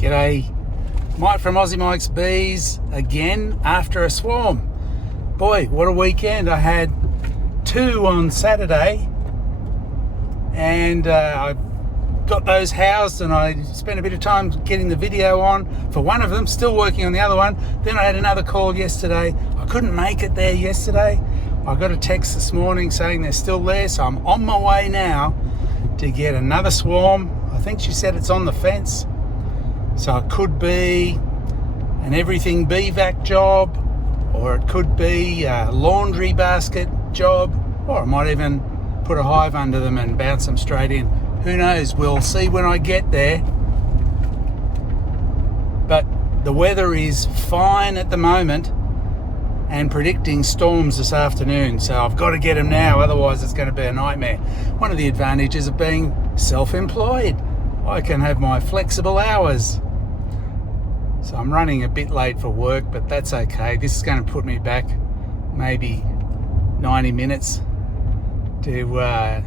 G'day, Mike from Aussie Mike's Bees again after a swarm. Boy, what a weekend. I had two on Saturday and I got those housed and I spent a bit of time getting the video on for one of them, still working on the other one. Then I had another call yesterday. I couldn't make it there yesterday. I got a text this morning saying they're still there, so I'm on my way now to get another swarm. I think she said it's on the fence. So it could be an everything bee vac job, or it could be a laundry basket job, or I might even put a hive under them and bounce them straight in. Who knows? We'll see when I get there. But the weather is fine at the moment and predicting storms this afternoon. So I've got to get them now, otherwise it's going to be a nightmare. One of the advantages of being self-employed, I can have my flexible hours. So I'm running a bit late for work, but that's okay. This is going to put me back maybe 90 minutes to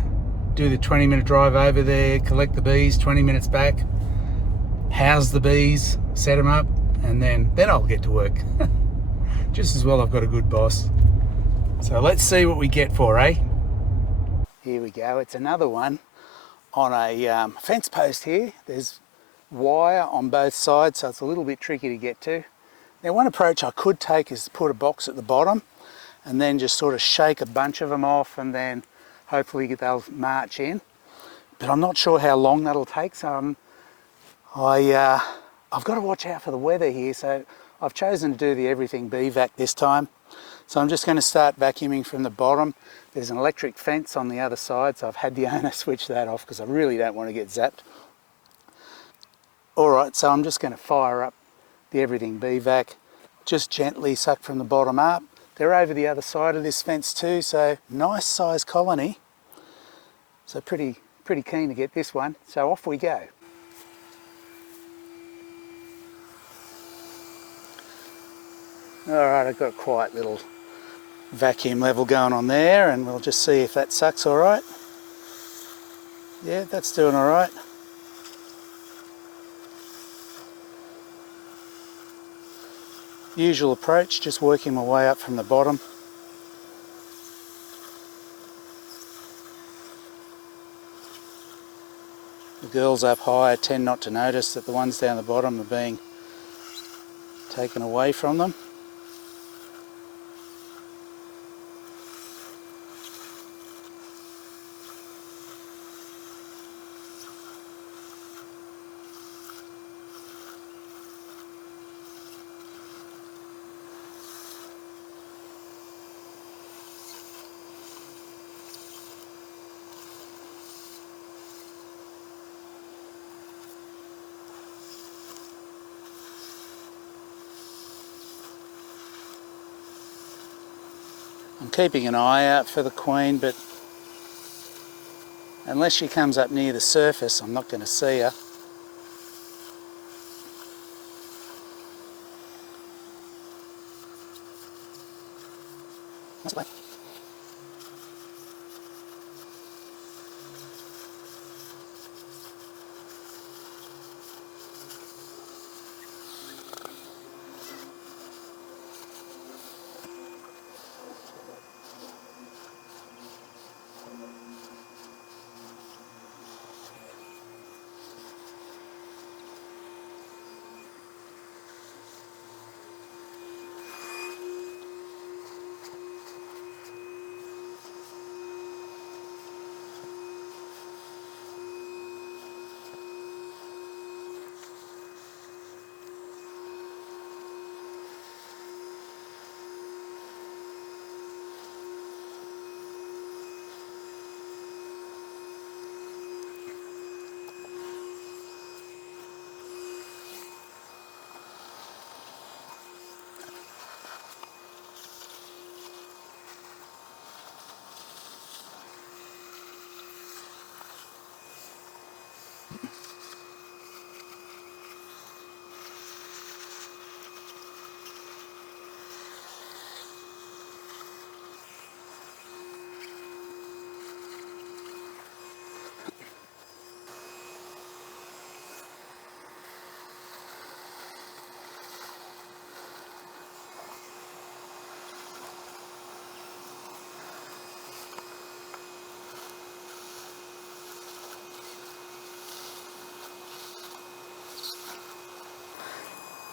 do the 20-minute drive over there, collect the bees, 20 minutes back, house the bees, set them up, and then I'll get to work. Just as well I've got a good boss. So let's see what we get for, eh? Here we go. It's another one on a fence post here. There's wire on both sides, so it's a little bit tricky to get to. Now, one approach I could take is to put a box at the bottom and then just sort of shake a bunch of them off, and then hopefully they'll march in. But I'm not sure how long that'll take, so I've got to watch out for the weather here. So I've chosen to do the everything bee vac this time. So I'm just going to start vacuuming from the bottom. There's an electric fence on the other side, so I've had the owner switch that off because I really don't want to get zapped. Alright, so I'm just going to fire up the everything bee vac, just gently suck from the bottom up. They're over the other side of this fence too, so nice size colony. So pretty keen to get this one, so off we go. Alright, I've got a quiet little vacuum level going on there, and we'll just see if that sucks alright. Yeah, that's doing alright. Usual approach, just working my way up from the bottom. The girls up higher tend not to notice that the ones down the bottom are being taken away from them. I'm keeping an eye out for the queen, but unless she comes up near the surface, I'm not going to see her.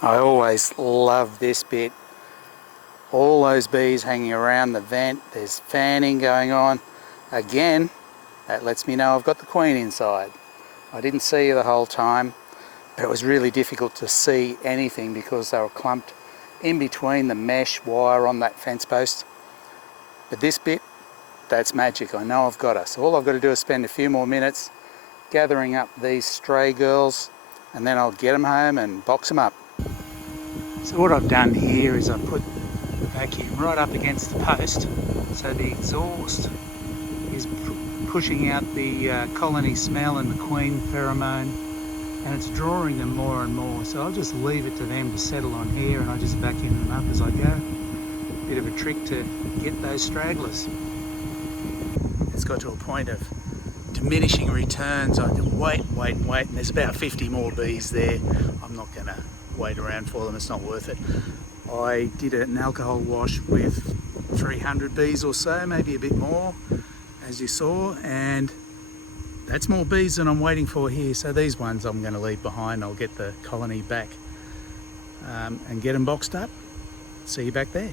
I always love this bit. All those bees hanging around the vent, there's fanning going on. Again, that lets me know I've got the queen inside. I didn't see her the whole time, but it was really difficult to see anything because they were clumped in between the mesh wire on that fence post. But this bit, that's magic. I know I've got her. So all I've got to do is spend a few more minutes gathering up these stray girls, and then I'll get them home and box them up. So what I've done here is I've put the vacuum right up against the post, so the exhaust is pushing out the colony smell and the queen pheromone, and it's drawing them more and more. So I'll just leave it to them to settle on here, and I just vacuum them up as I go. Bit of a trick to get those stragglers. It's got to a point of diminishing returns. I can wait, and there's about 50 more bees there. I'm not going to wait around for them, it's not worth it. I did an alcohol wash with 300 bees or so, maybe a bit more, as you saw, and that's more bees than I'm waiting for here. So these ones I'm going to leave behind. I'll get the colony back and get them boxed up. See you back there.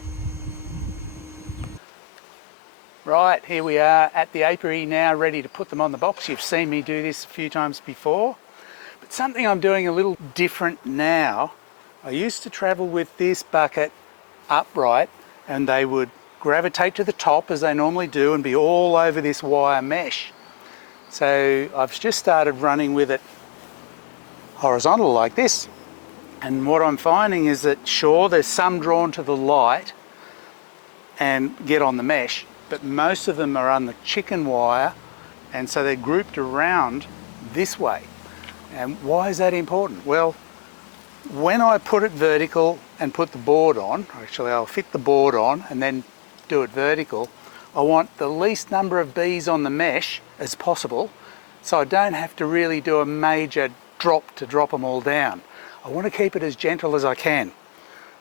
Right, here we are at the apiary now, ready to put them on the box. You've seen me do this a few times before, but something I'm doing a little different now. I used to travel with this bucket upright, and they would gravitate to the top as they normally do and be all over this wire mesh. So I've just started running with it horizontal like this, and what I'm finding is that sure, there's some drawn to the light and get on the mesh, but most of them are on the chicken wire, and so they're grouped around this way. And why is that important? Well, when I put it vertical and put the board on, actually I'll fit the board on and then do it vertical, I want the least number of bees on the mesh as possible, so I don't have to really do a major drop to drop them all down. I want to keep it as gentle as I can.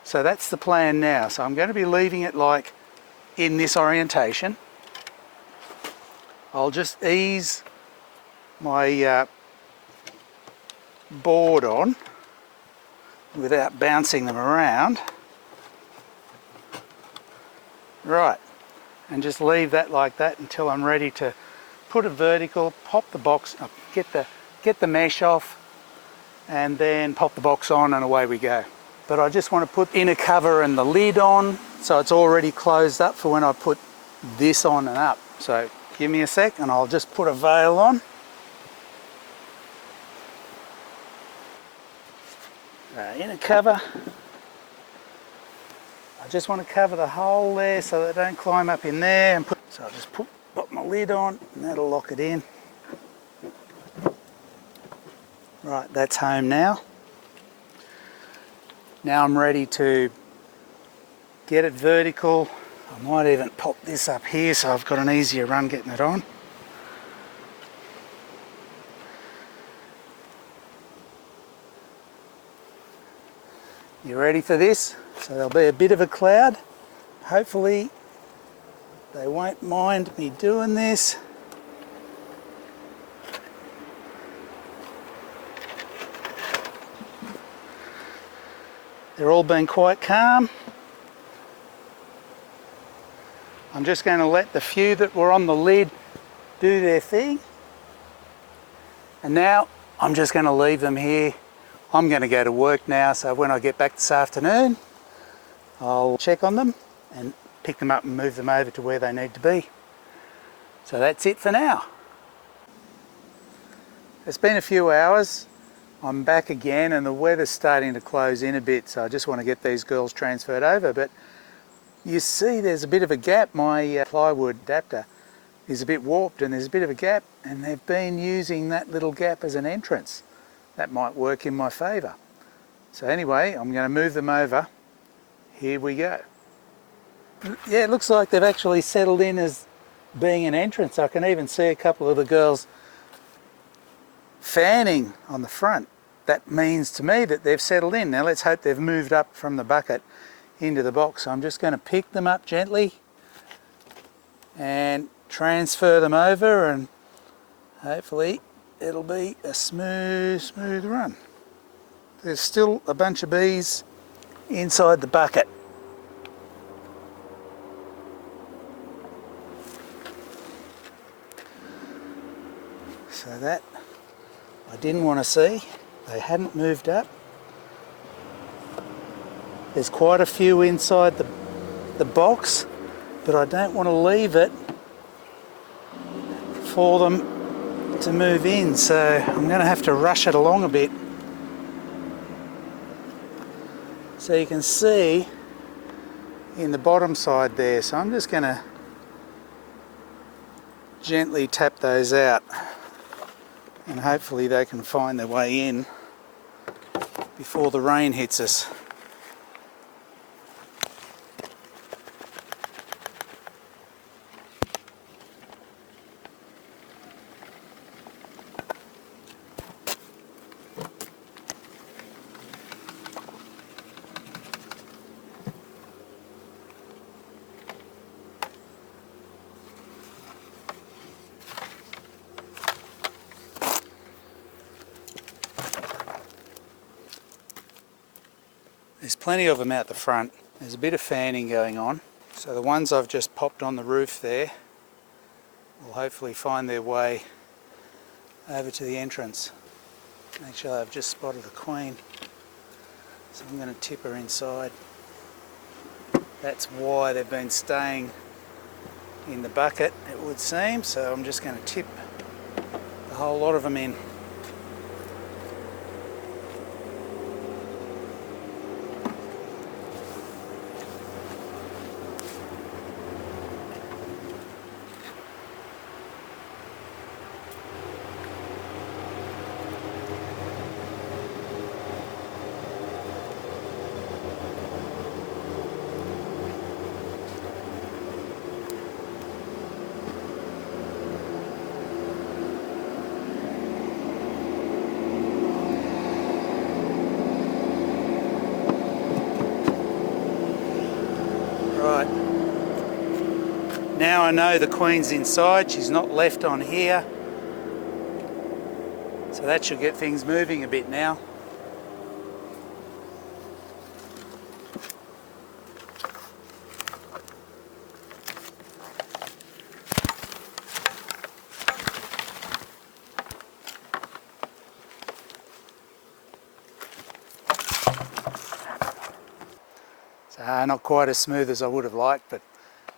So that's the plan now. So I'm going to be leaving it like in this orientation. I'll just ease my board on without bouncing them around. Right, and just leave that like that until I'm ready to put it vertical, pop the box up, get the mesh off, and then pop the box on, and away we go. But I just want to put the inner cover and the lid on, so it's already closed up for when I put this on and up. So give me a sec and I'll just put a veil on. Inner cover. I just want to cover the hole there so they don't climb up in there. So I'll just pop my lid on and that'll lock it in. Right, that's home now. Now I'm ready to get it vertical. I might even pop this up here so I've got an easier run getting it on. You ready for this? So there'll be a bit of a cloud. Hopefully they won't mind me doing this. They're all been quite calm. I'm just going to let the few that were on the lid do their thing. And now I'm just going to leave them here. I'm going to go to work now, so when I get back this afternoon, I'll check on them and pick them up and move them over to where they need to be. So that's it for now. It's been a few hours. I'm back again and the weather's starting to close in a bit, so I just want to get these girls transferred over. But you see there's a bit of a gap. My plywood adapter is a bit warped and there's a bit of a gap, and they've been using that little gap as an entrance. That might work in my favour. So anyway, I'm going to move them over. Here we go. Yeah, it looks like they've actually settled in as being an entrance. I can even see a couple of the girls fanning on the front. That means to me that they've settled in. Now let's hope they've moved up from the bucket into the box. So I'm just going to pick them up gently and transfer them over, and hopefully it'll be a smooth run. there's still a bunch of bees inside the bucket. So that I didn't want to see. They hadn't moved up. There's quite a few inside the box, but I don't want to leave it for them to move in, so I'm going to have to rush it along a bit. So you can see in the bottom side there, so I'm just going to gently tap those out and hopefully they can find their way in before the rain hits us. There's plenty of them out the front. There's a bit of fanning going on. So the ones I've just popped on the roof there will hopefully find their way over to the entrance. Actually, I've just spotted a queen. So I'm going to tip her inside. That's why they've been staying in the bucket, it would seem. So I'm just going to tip a whole lot of them in. Right, now I know the queen's inside, she's not left on here, so that should get things moving a bit now. Not quite as smooth as I would have liked, but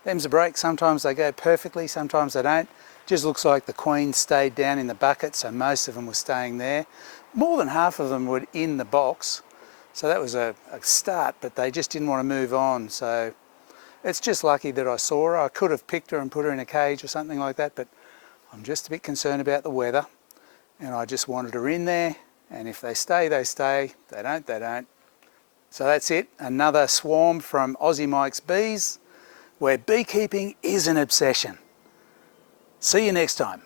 them's a break. Sometimes they go perfectly, sometimes they don't. Just looks like the queen stayed down in the bucket, so most of them were staying there. More than half of them were in the box, so that was a start, but they just didn't want to move on. So it's just lucky that I saw her. I could have picked her and put her in a cage or something like that, but I'm just a bit concerned about the weather, and I just wanted her in there, and if they stay, they stay. If they don't, they don't. So that's it, another swarm from Aussie Mike's Bees, where beekeeping is an obsession. See you next time.